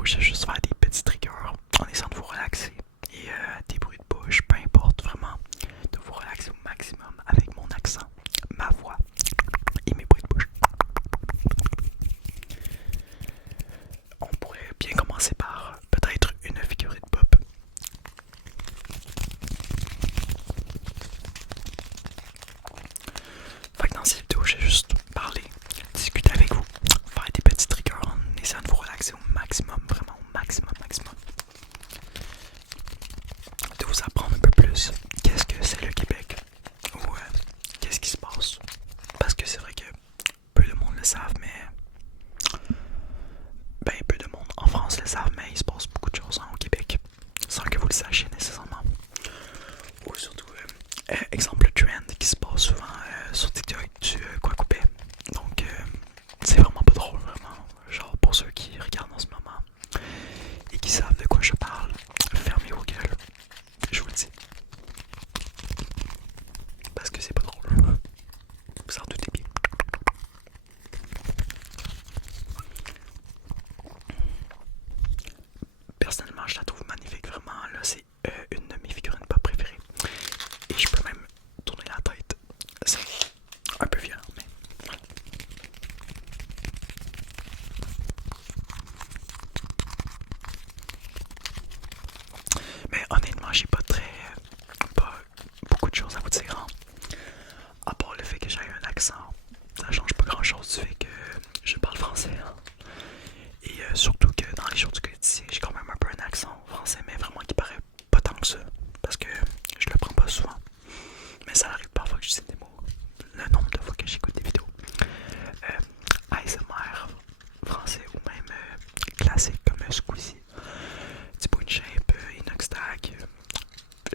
vidéo, je vais juste faire des petits triggers en essayant de vous relaxer. Et des bruits de bouche, peu importe vraiment, de vous relaxer au maximum avec mon accent, ma voix et mes bruits de bouche. On pourrait bien commencer par peut-être une figurine pop. Fait que dans cette vidéo, je vais juste parler, discuter avec vous, faire des petits triggers en essayant de vous relaxer au maximum, vraiment au maximum, maximum. De vous apprendre un peu plus qu'est-ce que c'est le Québec ou qu'est-ce qui se passe. Parce que c'est vrai que peu de monde le savent, mais peu de monde en France le savent, mais il se passe beaucoup de choses au Québec sans que vous le sachiez nécessairement. Ou surtout, exemple, le trend qui se passe souvent sur TikTok du quoi couper. Donc, c'est vraiment pas drôle, vraiment. Genre, pour ceux qui regardent en ce moment et qui savent de quoi je parle, fermez vos gueules. Je vous le dis. Parce que c'est pas drôle. Vous en doutez bien. Personnellement, je la trouve magnifique, vraiment. Là, c'est une de mes figurines pas préférées. Et je peux même tourner la tête. C'est un peu violent, mais voilà. Mais honnêtement, j'ai pas beaucoup de choses à vous dire, hein. À part le fait que j'ai un accent, ça change pas grand chose du fait que je parle français, hein. Et surtout que dans les shows du quotidien, j'ai quand même un peu un accent français, mais vraiment qui paraît pas tant que ça. Parce que je le prends pas souvent. Mais ça arrive parfois que je sais des mots. Le nombre de fois que j'écoute des vidéos ASMR français ou même classiques comme Squeezie, Thibaut InShape, Inoxtag,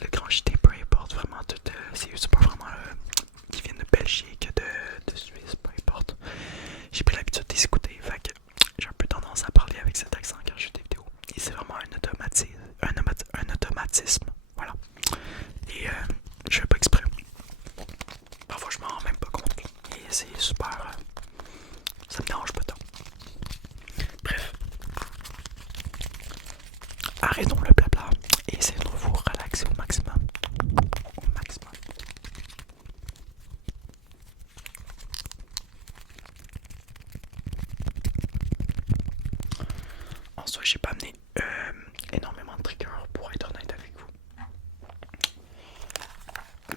le Grand JT, peu importe, vraiment tout, c'est youtubeurs vraiment qui viennent de Belgique, de Suisse, peu importe. J'ai pris l'habitude d'écouter, fait que j'ai un peu tendance à parler avec cet accent quand je fais des vidéos. Et c'est vraiment un automatisme, voilà. Et je fais pas exprès. Parfois je m'en rends même pas compte. Et c'est super. Ça me dérange pas tant. Bref. Arrêtons le blabla et essayons de vous relaxer au maximum. Au maximum. En soi, j'ai pas amené énormément de triggers pour être honnête avec vous.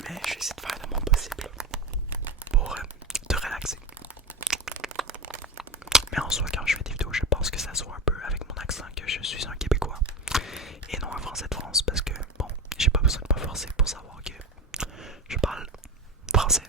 Mais je vais essayer de faire le moins possible pour te relaxer. Mais en soi, quand je fais des vidéos, je pense que ça se voit un peu avec mon accent que je suis un Québécois et non un Français de France parce que, bon, j'ai pas besoin de me forcer pour savoir que je parle français.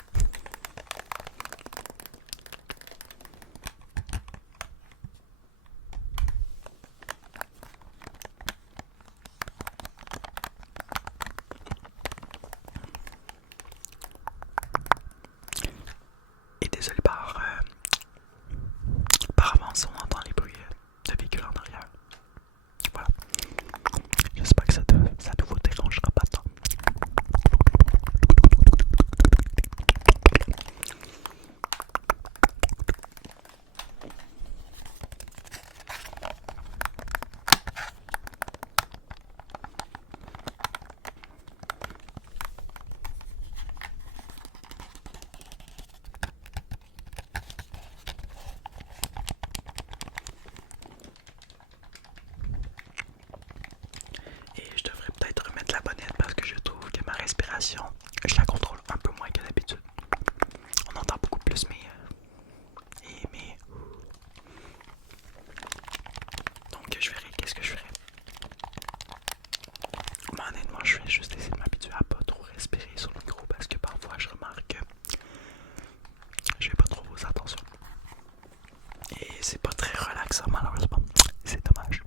Et désolé par avance, on entend les bruits de véhicules en arrière. Voilà. J'espère que ça ne vous dérangera pas tant. Et je devrais peut-être remettre la bonnette parce que je trouve que ma respiration, je la contrôle un peu moins que d'habitude. On entend beaucoup plus mes. Donc je verrai qu'est-ce que je ferai. Mais honnêtement, je vais juste essayer de m'habituer à pas trop respirer sur le micro parce que parfois je remarque que je fais pas trop vos attentions. Et c'est pas très relaxant malheureusement. C'est dommage.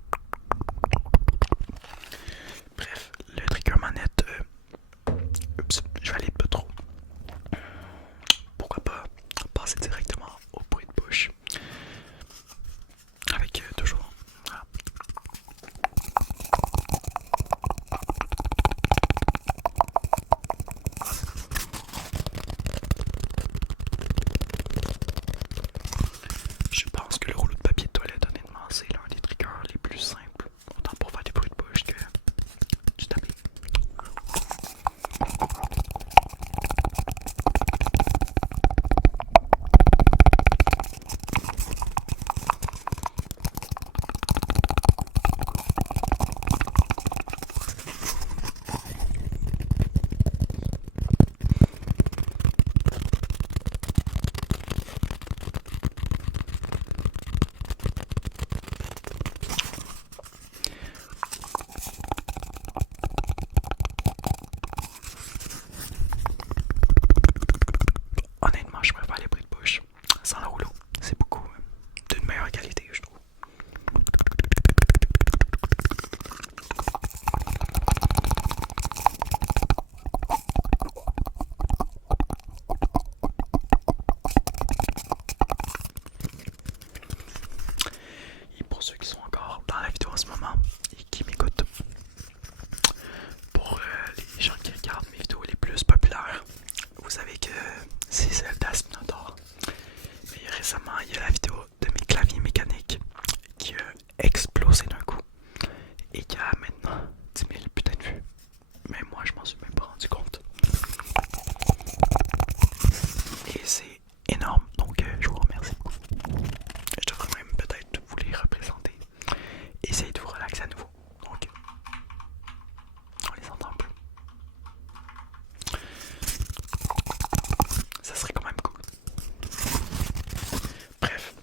Bref, le trigger manette, je vais aller pas trop. Pourquoi pas passer directement au bruit de bouche avec toujours. Voilà. vous savez que c'est Zelda Spinotaur. Mais récemment, il y a la vidéo de mes claviers mécaniques qui a explosé d'un coup et qui a maintenant 10 000 putains de vues. Mais moi, je m'en suis même pas rendu compte. Et c'est énorme, donc je vous remercie beaucoup. Je devrais même peut-être vous les représenter. Essayez de vous relaxer à nouveau. Donc, on les entend un peu. Ça serait quand même cool. Bref,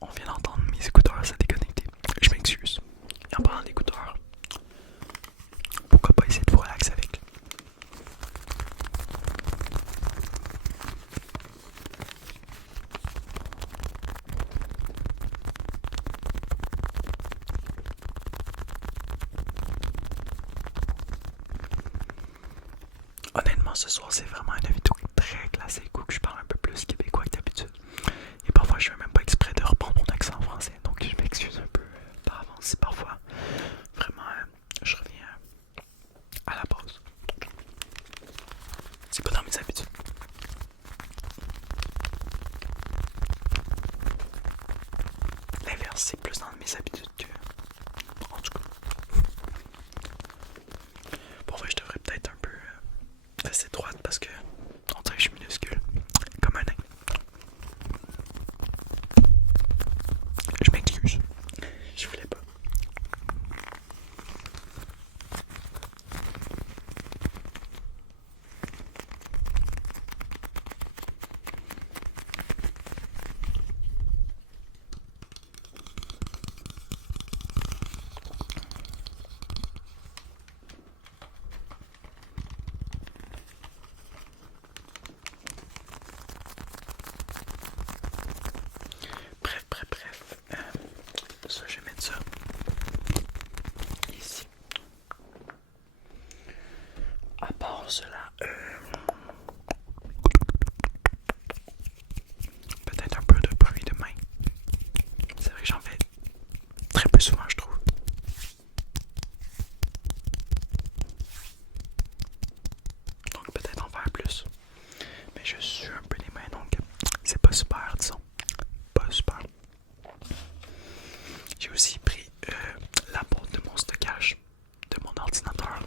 on vient d'entendre mes écouteurs se déconnecter. Je m'excuse. Et en parlant d'écouteurs, pourquoi pas essayer de vous relaxer avec. Honnêtement, ce soir, c'est vraiment une vidéo très classique où je parle un peu plus québécois que d'habitude. Et parfois, je fais même pas exprès de reprendre mon accent en français. Donc, je m'excuse un peu par avance si parfois, vraiment, je reviens à la base. C'est pas dans mes habitudes. L'inverse, c'est plus dans mes habitudes que... En tout cas. Bon, je devrais peut-être un peu rester droite parce que on dirait que je suis minuscule. Comme un nain. Je m'excuse. Je voulais pas. Bref. Ça, je vais mettre ça ici. À part cela, peut-être un peu de bruit de main. C'est vrai que j'en fais très peu souvent, je trouve. Donc peut-être en faire plus. Mais je suis un peu les mains, donc c'est pas super, disons. Pas super. J'ai aussi pris la boîte de mon stockage de mon ordinateur.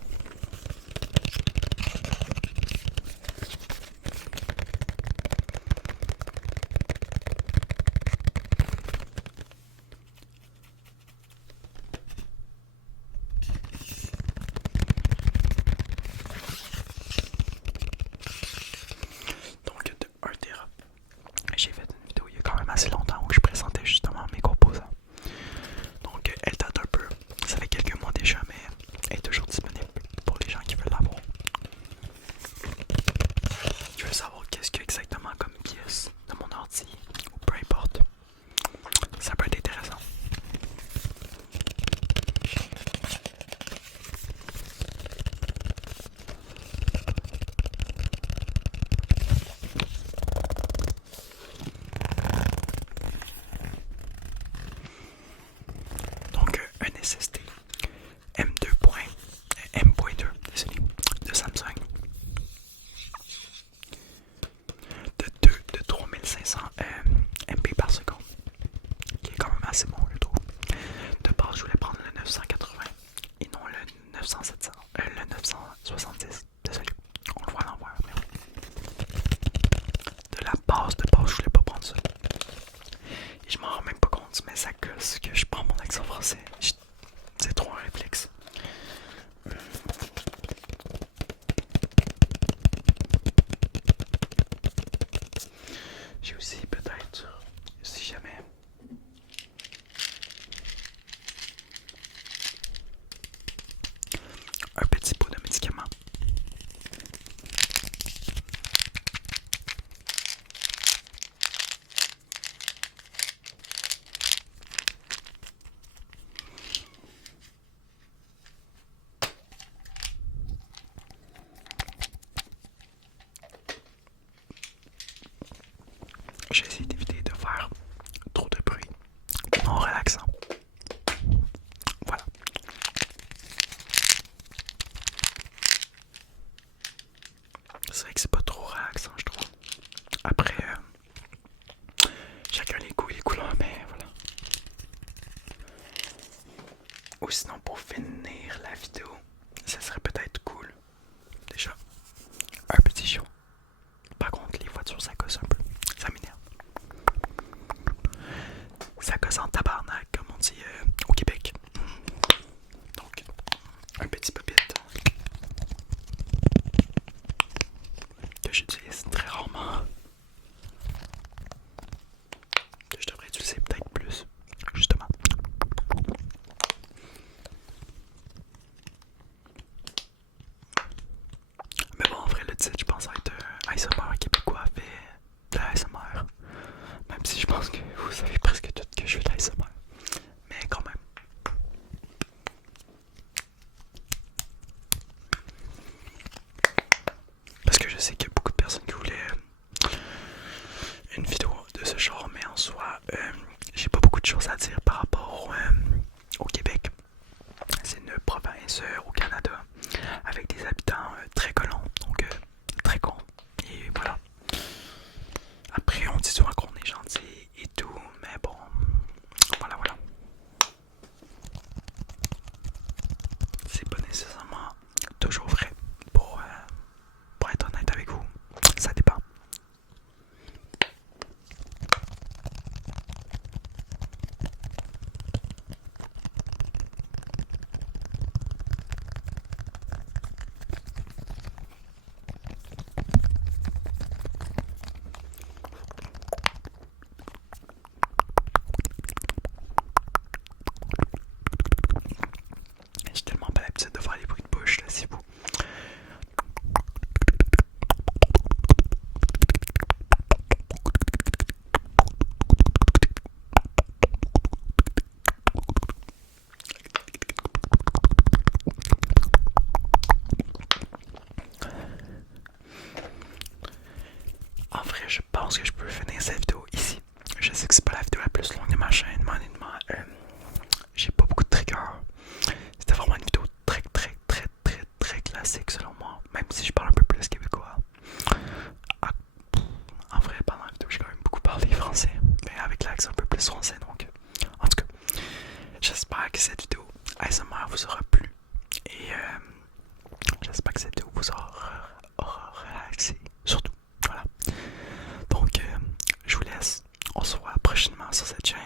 Donc de 1 Tera. J'ai fait une vidéo il y a quand même assez longtemps où je présentais justement mes composants. Donc elle date un peu, ça fait quelques mois déjà, mais elle est toujours disponible pour les gens qui veulent l'avoir. Tu veux savoir qu'est-ce qu'il y a exactement comme pièce de mon ordi, ou peu importe, ça peut être intéressant. Donc un SSD M.2, désolé, de Samsung de 3500 MP par seconde, qui est quand même assez bon, je trouve. De base, je voulais prendre le 980 et non le 970. Désolé, on le voit à l'envers, mais oui. De base, je voulais pas prendre ça. Et je m'en rends même pas compte, mais ça gosse que je prends mon accent français. C'est trop un réflexe. J'ai aussi peut-être, si jamais, un petit pot de médicaments. Après, chacun les goûts et les couleurs, mais voilà. Ou sinon, pour finir la vidéo, ça serait peut-être cool. Déjà, un petit show. Par contre, les voitures, ça gosse un peu. Ça m'énerve. Ça gosse en tabarnak, comme on dit au Québec. Donc, un petit puppet que j'utilise très rarement. Que je devrais utiliser peut-être plus, justement. Mais bon, en vrai, le titre, je pense être ASMR québécois fait de la ASMR. Même si je pense que vous savez presque tout que je fais de la ASMR. Mais quand même. Parce que je sais qu'il y a beaucoup de personnes qui voulaient une vidéo de ce genre, mais en soi, j'ai pas beaucoup de choses à dire par rapport au Québec. C'est une province au Canada avec des habitants très colons, donc très cons. Et voilà. Après, on dit souvent qu'on est gentil et tout, mais bon, voilà, voilà. C'est pas nécessairement toujours vrai pour être honnête avec vous. Ça dépend. J'ai tellement pas l'habitude de faire les bruits de bouche, là, c'est vous. En vrai, je pense que je peux finir cette vidéo ici. Je sais que c'est pas la vidéo la plus longue de ma chaîne, mais honnêtement, j'ai pas beaucoup de triggers. C'était vraiment une vidéo très classique selon moi, même si je parle un peu plus québécois. Ah, en vrai, pendant la vidéo, j'ai quand même beaucoup parlé français, mais avec l'accent un peu plus français, donc. En tout cas, j'espère que cette vidéo ASMR vous aura plu. Et j'espère que cette vidéo vous aura relaxé, surtout. Voilà. Donc, je vous laisse. On se voit prochainement sur cette chaîne.